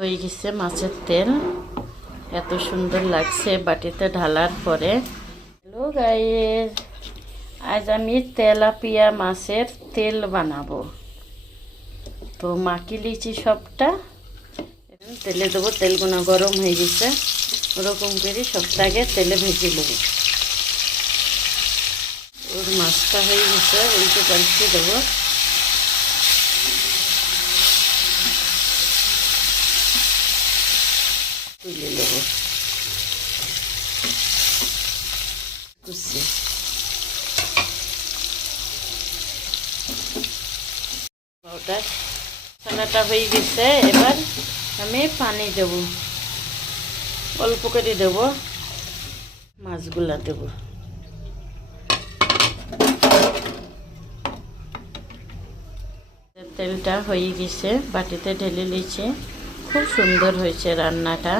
হয়ে গেছে মাছের তেল, এত সুন্দর লাগছে বাটিতে ঢালার পরে। হ্যালো গাইস, আজ আমি তেলাপিয়া মাছের তেল বানাবো। তো মাখিয়ে লিয়েছি সবটা, তেলে দেবো। তেলগুলো গরম হয়ে গেছে, ওরকম করে সবটাকে তেলে ভেজে নেব। ওর মাছটা হয়ে গেছে, উল্টে পাল্টে দেবো। তুলে নেব কুচি। ওটা ছানাটা হয়ে গেছে, এবার আমি পানি দেব, অল্প করে দেব, মাছগুলা দেব। তেলটা হয়ে গেছে, বাটিতে ঢেলে নিয়েছি। খুব সুন্দর হয়েছে রান্নাটা।